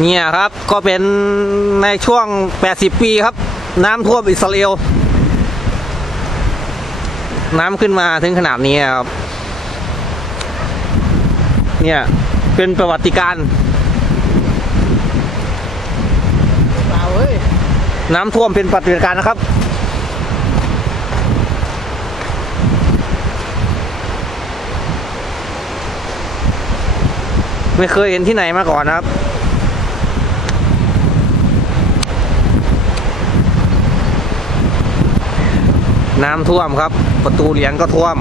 เนี่ยครับก็เป็นในช่วง 80 ปีครับ น้ำท่วมอิสราเอลน้ำขึ้นมาถึงขนาดนี้ครับ เนี่ยเป็นประวัติการณ์น้ำท่วมเป็นประวัติการณ์นะครับ ไม่เคยเห็นที่ไหนมาก่อนนะครับ น้ำท่วมครับ ประตูเหรียญก็ท่วม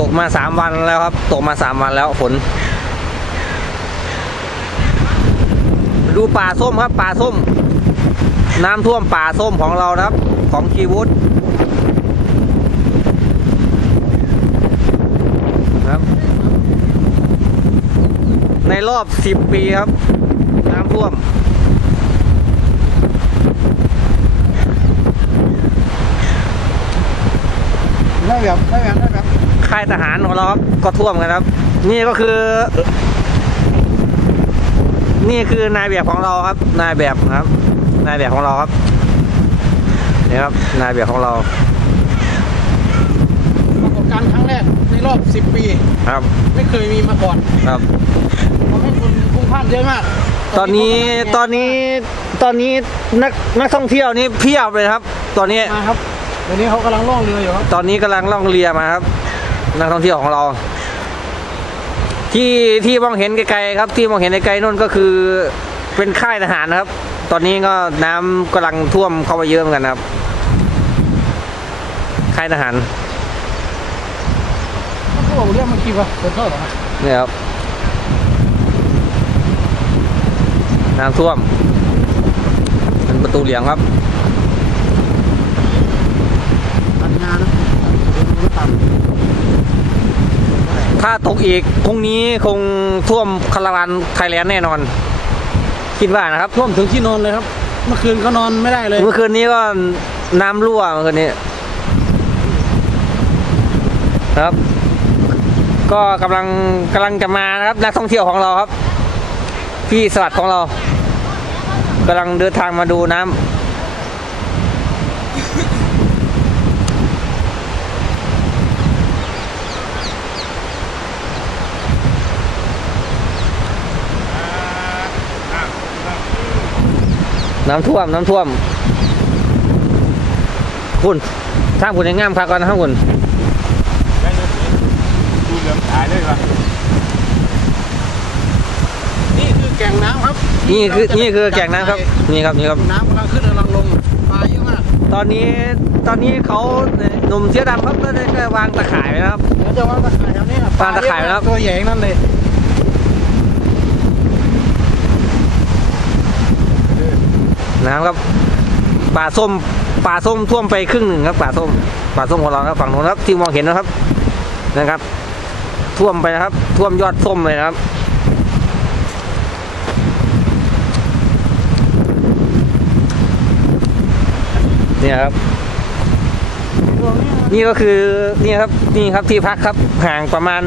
ตกมาสามวันแล้วครับ ตกมาสามวันแล้วฝน ดูป่าส้มครับ ป่าส้ม น้ำท่วมป่าส้มของเรานะครับ ของคีวุฒครับ ในรอบสิบปีครับ น้ำท่วม ได้แบบได้แบบได้แบบค่ายทหารของเราครับก็ท่วมกันครับ นี่ก็คือ นี่คือนายแบบของเราครับ นายแบบครับ นายแบบของเราครับนี่ครับนายแบบของเราปรากฏการณ์ครั้งแรกในรอบ 10 ปี ครับ ไม่เคยมีมาก่อนครับทำ ให้คนพลุ่งพล่านเยอะมากตอนนี้ตอนนี้ตอนนี้นักนักท่องเที่ยวนี่เพียบเลยครับ ตอนนี้มาครับเดี๋ยวนี้เขากำลังล่องเรืออยู่ครับตอนนี้กำลังล่องเรือมาครับ นักท่องเที่ยวของเรา ที่ที่มองเห็นไกลๆครับ ที่มองเห็นไกลๆนู่นก็คือเป็นค่ายทหารนะครับ ตอนนี้ก็น้ำกำลังท่วมเข้ามาเยอะเหมือนกันครับ ค่ายทหารเขาบอกเรียกมันกี่วะคนเท่าไหร่ครับเนี่ยครับ น้ำท่วม เป็นประตูเหลียงครับตันงานนะตันถ้าตกอีกพรุ่งนี้คงท่วมคาราวันไทยแลนด์แน่นอน คิดว่านะครับ ท่วมถึงที่นอนเลยครับ เมื่อคืนเขานอนไม่ได้เลย เมื่อคืนนี้ก็น้ำรั่วเมื่อคืนนี้ครับ ก็กำลังกำลังจะมานะครับนักท่องเที่ยวของเราครับ พี่สวัสดิ์ของเรากำลังเดินทางมาดูน้ำน้ำท่วม น้ำท่วม คุณทางคุณยังงามคักก่อนนะครับคุณ ได้เลยดูเหลืองขายเลยวะ นี่คือแก่งน้ำครับ นี่คือนี่คือแก่งน้ำครับ นี่ครับนี่ครับ น้ำกำลังขึ้นกำลังลงปลาเยอะมาก ตอนนี้ตอนนี้เขาหนุ่มเสื้อดำครับก็ได้ได้วางตะข่ายไว้นะครับเดี๋ยวจะวางตะข่ายแถวนี้นะวางตะข่ายไว้ครับตัวใหญ่ทั้งนั่นเลยน้ำครับป่าส้มป่าส้มท่วมไปครึ่งหนึ่งครับป่าส้มป่าส้มของเราครับฝั่งโน้นครับที่มองเห็นนะครับนะครับ ท่วมไปนะครับ ท่วมยอดส้มเลยนะครับ เนี่ยครับ นี่ก็คือนี่ครับนี่ครับที่พักครับห่างประมาณ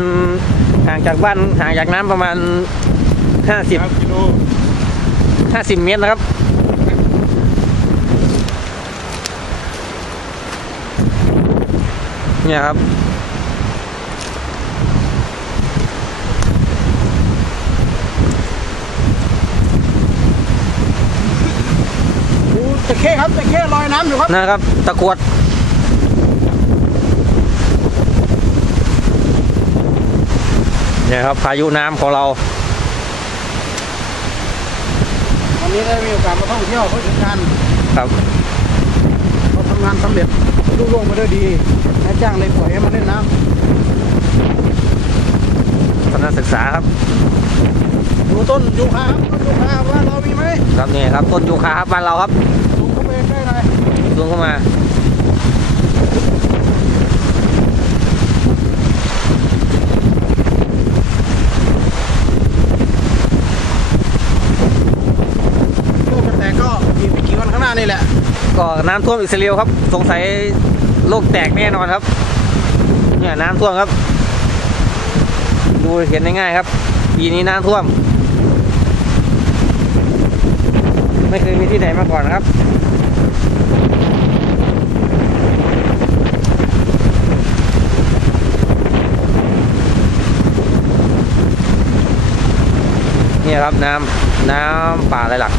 ห่างจากบ้านห่างจากน้ำประมาณห้าสิบสามกิโลห้าสิบเมตรนะครับเนี่ยครับ โอ้ตะเข้ครับตะเข้ลอย น้ำอยู่ครับนะครับ ตะกรวดเนี่ยครับพายุน้ำของเรา วันนี้ได้มีโอกาสมาท่องเที่ยวเขาถึงงานครับเขาทำงานสำเร็จรุ่งโรจน์มาด้วยดีนายจ้างเลยปล่อยให้มาเล่นน้คณะศึกษาครับำดูต้นยูคาครับต้นยูคาบ้านเรามีไหมครับนี่ครับต้นยูคาครับบ้านเราครับ ซูมเข้ามาลูกกระแตก็อีกไม่กี่วันข้างหน้านี่แหละกก็น้ำท่วมอิสราเอลครับ สงสัยโลกแตกแน่นอนครับ เนี่ยน้ำท่วมครับ ดูเห็นง่ายๆครับ ปีนี้น้ำท่วม ไม่เคยมีที่ไหนมาก่อนนะครับเนี่ครับน้ำน้ำป่าอะไรหลัก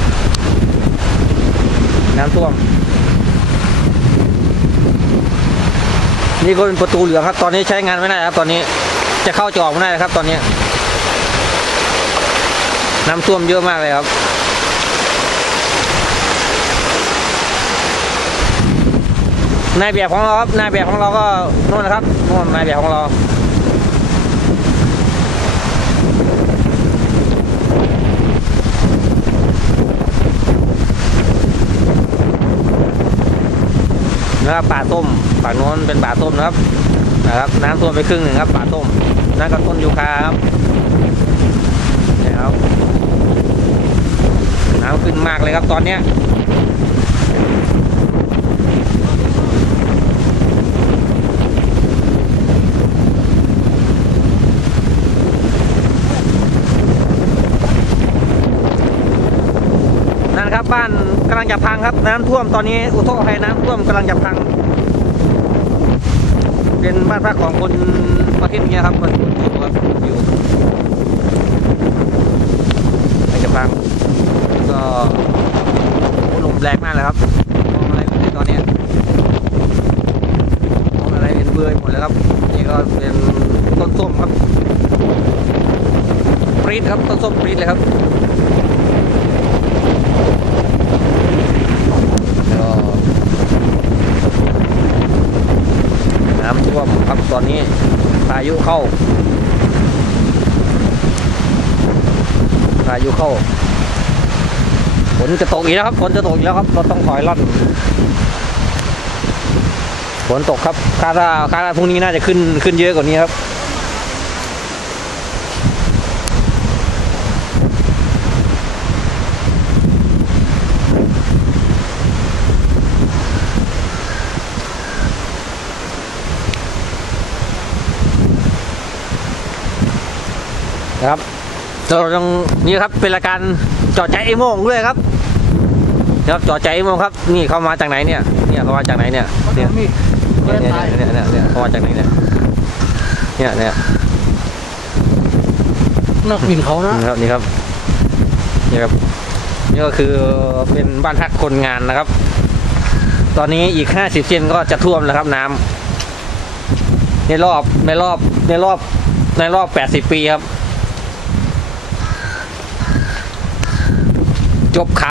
น้ำท่วม นี่ก็เป็นประตูเหลืองครับ ตอนนี้ใช้งานไม่ได้ครับ ตอนนี้จะเข้าจออกไม่ได้ครับ ตอนนี้ น้ำท่วมเยอะมากเลยครับ นายแบบของเราครับนายแบบของเราก็นู่นนะครับนู่นนายแบบของเรานะครับป่าต้มฝั่งโน้นเป็นป่าต้มนะครับนะครับ น้ำท่วมไปครึ่งหนึ่งครับป่าต้มนั่นก็ต้นยูคาครับนี่ครับน้ำขึ้นมากเลยครับตอนเนี้ย ครับบ้านกำลังจะพังครับ น้ำท่วมตอนนี้อุทกภัยน้ำท่วมกำลังจะพัง เป็นบ้านพักของคนประเทศนี้ครับมันอยู่ครับอยู่กำลังจะพังก็โอ้ลมแรงมากเลยครับมองอะไรไม่เห็นตอนนี้มองอะไรเป็นเบื่อหมดแล้วครับนี่ก็เป็นต้นส้มครับปรีดครับต้นส้มปรีดเลยครับ ก็น้ำท่วมครับตอนนี้พายุ เข้าพายุเข้าฝนจะตกอีกแล้วครับฝนจะตกอีกแล้วครับเราต้องถอยร่อนฝนตกครับคาดว่าคาดว่าพรุ่งนี้น่าจะขึ้นขึ้นเยอะกว่านี้ครับ นะครับเราต้องนี่ครับเป็นรายการเจอดใจไอ้โมงด้วยครับครับเจอดใจไอ้โมงครับ นี่เข้ามาจากไหนเนี่ยเนี่ยเขามาจากไหนเนี่ยเขาเนี่ยทำมีดเนี่ยเล่นเนี่ยตายเนี่ยเนี่ยเนี่ยเขามาจากไหนเนี่ยเนี่ยเนี่ยนักบินเขานะนี่ครับนี่ครับนี่ครับนี่ก็คือเป็นบ้านพักคนงานนะครับ ตอนนี้อีกห้าสิบเซนก็จะท่วมแล้วครับน้ำในรอบในรอบในรอบในรอบแปดสิบปีครับ จบข่าว